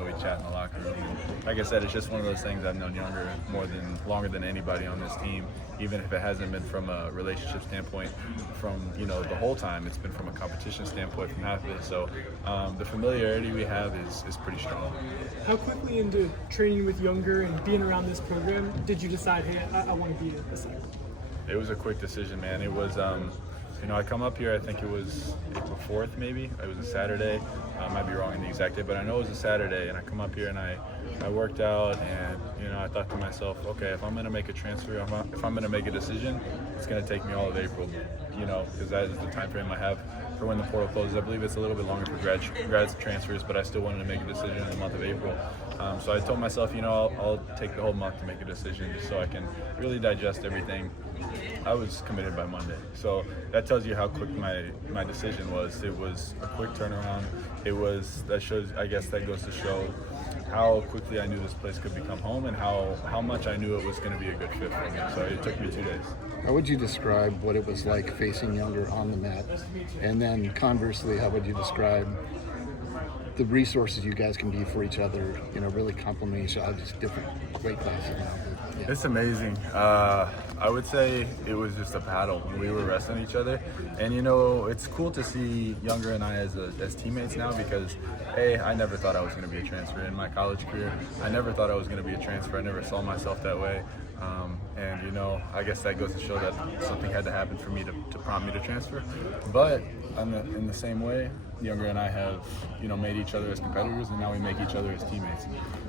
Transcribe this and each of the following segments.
so we chat in the locker room. Like I said, it's just one of those things I've known longer than anybody on this team, even if it hasn't been from a relationship standpoint from, the whole time. It's been from a competition standpoint from half of it. So the familiarity we have is pretty strong. How quickly into training with Younger and being around this program did you decide, hey, I want to be a center? It was a quick decision, man. It was, I come up here, I think it was April 4th maybe. It was a Saturday. I might be wrong in the exact day, but I know it was a Saturday, and I come up here and I worked out, and, I thought to myself, okay, if I'm going to make a transfer, if I'm going to make a decision, it's going to take me all of April, because that is the time frame I have for when the portal closes. I believe it's a little bit longer for grad transfers, but I still wanted to make a decision in the month of April. So I told myself, I'll take the whole month to make a decision just so I can really digest everything. I was committed by Monday. So that tells you how quick my decision was. It was a quick turnaround. I guess that goes to show how quickly I knew this place could become home and how much I knew it was going to be a good fit for me. So it took me 2 days. How would you describe what it was like facing Younger on the mat? And then conversely, how would you describe the resources you guys can be for each other, really complement each other, just different weight classes now. But, yeah. It's amazing. I would say it was just a battle when we were wrestling each other. And, it's cool to see Younger and I as teammates now because, hey, I never thought I was going to be a transfer in my college career. I never thought I was going to be a transfer. I never saw myself that way. I guess that goes to show that something had to happen for me to prompt me to transfer. But in the same way, Younger and I have, made each other as competitors, and now we make each other as teammates.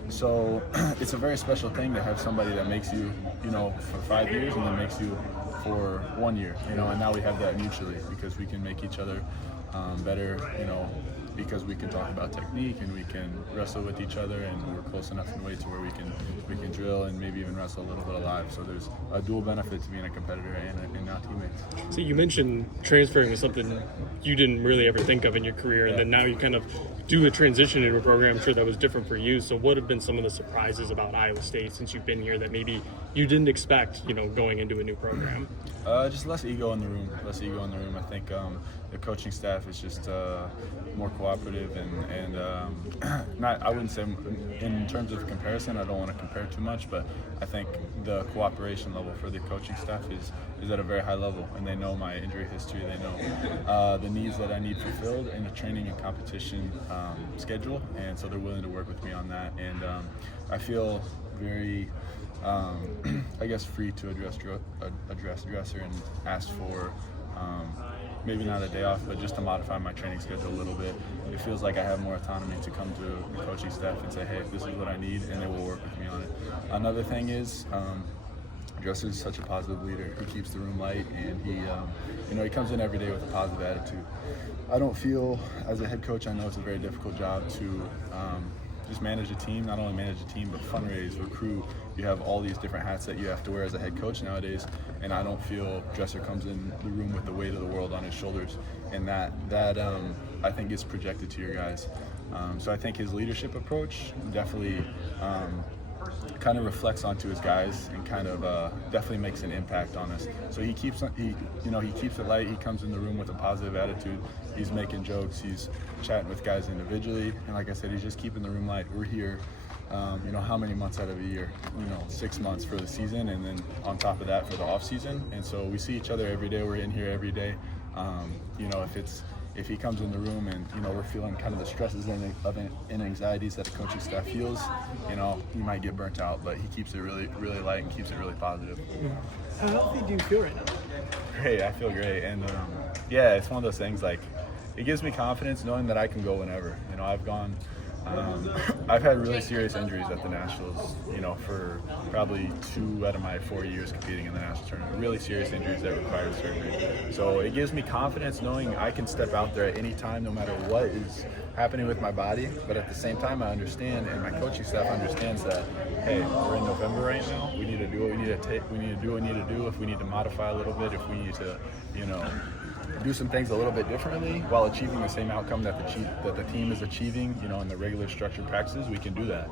So it's a very special thing to have somebody that makes you, for 5 years and then makes you for 1 year, and now we have that mutually because we can make each other better, because we can talk about technique and we can wrestle with each other, and we're close enough in weight to where we can drill and maybe even wrestle a little bit alive. So there's a dual benefit to being a competitor and now teammates. So you mentioned transferring was something you didn't really ever think of in your career, and then now you kind of do a transition in a program. I'm sure that was different for you. So what have been some of the surprises about Iowa State since you've been here that maybe you didn't expect, going into a new program? Just less ego in the room. I think the coaching staff is just more cooperative and not. I wouldn't say in terms of comparison. I don't want to compare too much, but I think the cooperation level for the coaching staff is at a very high level, and they know my injury history. They know the needs that I need fulfilled in a training and competition schedule, and so they're willing to work with me on that. And I feel very, I guess, free to address dresser and ask for maybe not a day off, but just to modify my training schedule a little bit. It feels like I have more autonomy to come to the coaching staff and say, hey, this is what I need, and they will work with me on it. Another thing is, Dresser is such a positive leader. He keeps the room light, and he comes in every day with a positive attitude. I don't feel, as a head coach, I know it's a very difficult job to just manage a team, not only manage a team, but fundraise, recruit. You have all these different hats that you have to wear as a head coach nowadays, and I don't feel Dresser comes in the room with the weight of the world on his shoulders, and that I think is projected to your guys. So I think his leadership approach definitely kind of reflects onto his guys and kind of definitely makes an impact on us. So he keeps it light. He comes in the room with a positive attitude. He's making jokes. He's chatting with guys individually, and like I said, he's just keeping the room light. We're here, how many months out of a year? 6 months for the season, and then on top of that for the off season. And so we see each other every day. We're in here every day. If he comes in the room and we're feeling kind of the stresses and anxieties that the coaching staff feels, you might get burnt out. But he keeps it really, really light and keeps it really positive. How healthy do you feel right now? Great, I feel great, and it's one of those things. Like, it gives me confidence knowing that I can go whenever. I've had really serious injuries at the Nationals, for probably 2 out of my 4 years competing in the National Tournament. Really serious injuries that required surgery. So it gives me confidence knowing I can step out there at any time, no matter what is happening with my body. But at the same time, I understand, and my coaching staff understands that, hey, we're in November right now. We need to do what we need to take. We need to do what we need to do. If we need to modify a little bit, if we need to, do some things a little bit differently while achieving the same outcome that the team is achieving, in the regular structured practices, we can do that.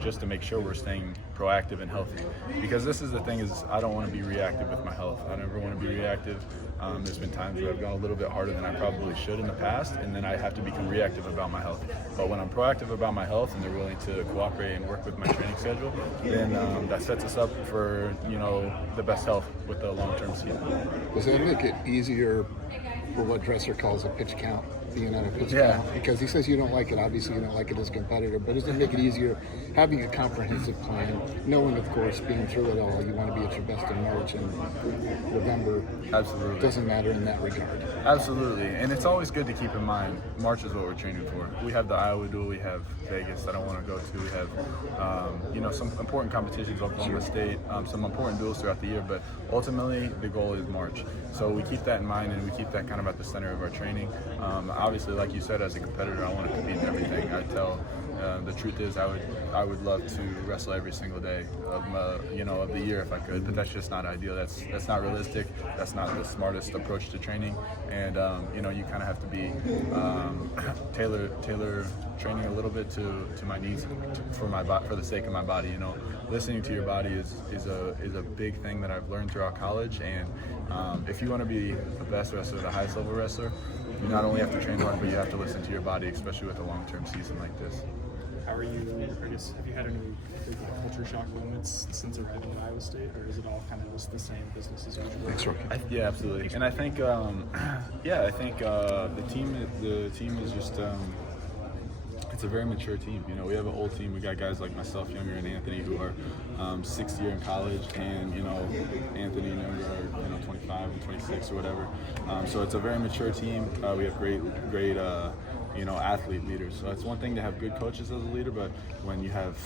Just to make sure we're staying proactive and healthy. Because this is the thing is I don't want to be reactive with my health. I never want to be reactive. There's been times where I've gone a little bit harder than I probably should in the past, and then I have to become reactive about my health. But when I'm proactive about my health and they're willing to cooperate and work with my training schedule, then that sets us up for, the best health with the long-term season. Does that make it easier for what Dresser calls a pitch count? Being on a pitch count, because he says you don't like it. Obviously, you don't like it as a competitor, but does it make it easier having a comprehensive plan, knowing, of course, being through it all, you want to be at your best in March and November? Absolutely. It doesn't matter in that regard. Absolutely, and it's always good to keep in mind March is what we're training for. We have the Iowa duel, we have Vegas. I don't want to go to. We have, some important competitions, Oklahoma State, some important duels throughout the year. But ultimately, the goal is March. So we keep that in mind, and we keep that kind of at the center of our training. Obviously, like you said, as a competitor, I want to compete in everything. The truth is, I would love to wrestle every single day of the year if I could, but that's just not ideal. That's not realistic. That's not the smartest approach to training, and you kind of have to be tailor training a little bit to my needs for the sake of my body. Listening to your body is a big thing that I've learned throughout college, and if you want to be the best wrestler, the highest level wrestler, you not only have to train hard, but you have to listen to your body, especially with a long-term season like this. How are you, have you had any big culture shock moments since arriving at Iowa State, or is it all kind of just the same business as usual? Thanks, Rocky. Yeah, absolutely. And I think, the team is just, it's a very mature team. We have an old team. We got guys like myself, Younger, and Anthony, who are sixth year in college, and Anthony and Younger are 25 and 26 or whatever. So it's a very mature team. We have great athlete leaders. So it's one thing to have good coaches as a leader, but when you have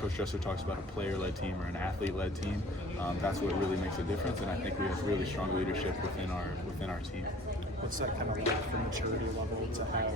Coach Dresser talks about a player-led team or an athlete-led team, that's what really makes a difference. And I think we have really strong leadership within our team. What's that kind of like for maturity level to have,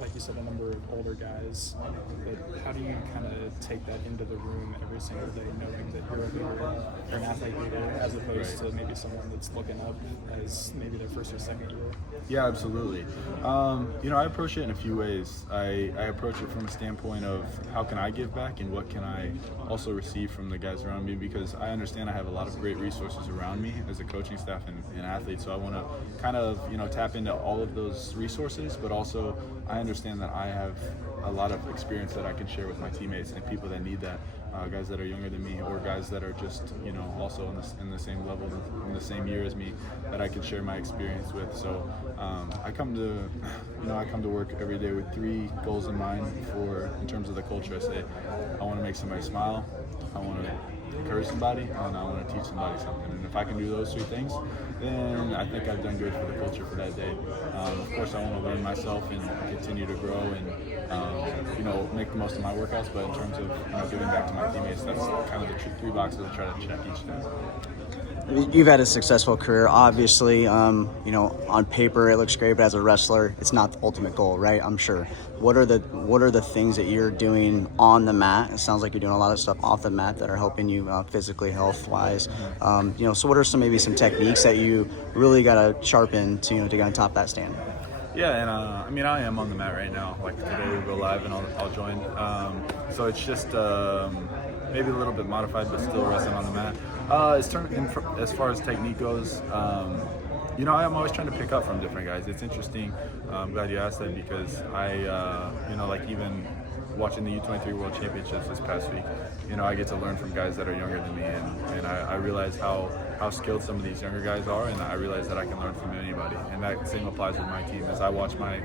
like you said, a number of older guys, but how do you kind of take that into the room every single day, knowing that you're a leader, you're an athlete leader, as opposed to maybe someone that's looking up as maybe their first or second year? Yeah, absolutely. I approach it in a few ways. I approach it from a standpoint of how can I give back and what can I also receive from the guys around me, because I understand I have a lot of great resources around me as a coaching staff and athlete, so I want to kind of tap into all of those resources, but also I understand that I have a lot of experience that I can share with my teammates and people that need that, guys that are younger than me or guys that are just also in the same level, in the same year as me, that I can share my experience with. So I come to work every day with three goals in mind in terms of the culture. I say I want to make somebody smile, I want to encourage somebody, and I want to teach somebody something. And if I can do those three things, then I think I've done good for the culture for that day. Of course, I want to learn myself and continue to grow and make the most of my workouts. But in terms of giving back to my teammates, that's kind of the three boxes I try to check each day. You've had a successful career, obviously. On paper it looks great, but as a wrestler, it's not the ultimate goal, right? I'm sure. What are the things that you're doing on the mat? It sounds like you're doing a lot of stuff off the mat that are helping you physically, health-wise. So what are some techniques that you really got to sharpen to get on top of that stand? Yeah, and I am on the mat right now. Like today we'll go live and I'll join. So it's just maybe a little bit modified, but still wrestling on the mat. As far as technique goes, I'm always trying to pick up from different guys. It's interesting. I'm glad you asked that, because even watching the U23 World Championships this past week, I get to learn from guys that are younger than me, and I realize how skilled some of these younger guys are, and I realize that I can learn from anybody. And that same applies with my team. As I watch my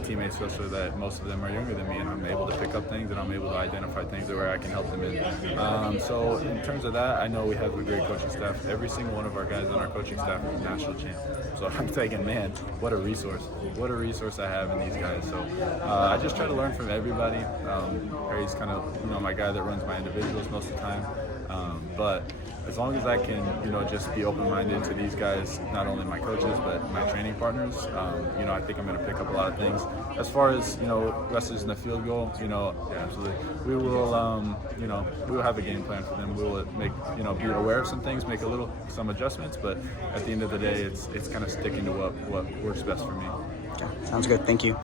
teammates, especially that most of them are younger than me, and I'm able to pick up things and I'm able to identify things where I can help them in. So in terms of that, I know we have a great coaching staff. Every single one of our guys on our coaching staff is national champ. So I'm thinking, man, what a resource. What a resource I have in these guys. So I just try to learn from everybody. Harry's kind of my guy that runs my individuals most of the time. But as long as I can, just be open-minded to these guys, not only my coaches but my training partners, I think I'm going to pick up a lot of things. As far as wrestlers in the field go, yeah, absolutely. We will, we will have a game plan for them. We will make, be aware of some things, make some adjustments, but at the end of the day, it's kind of sticking to what works best for me. Okay, sounds good. Thank you.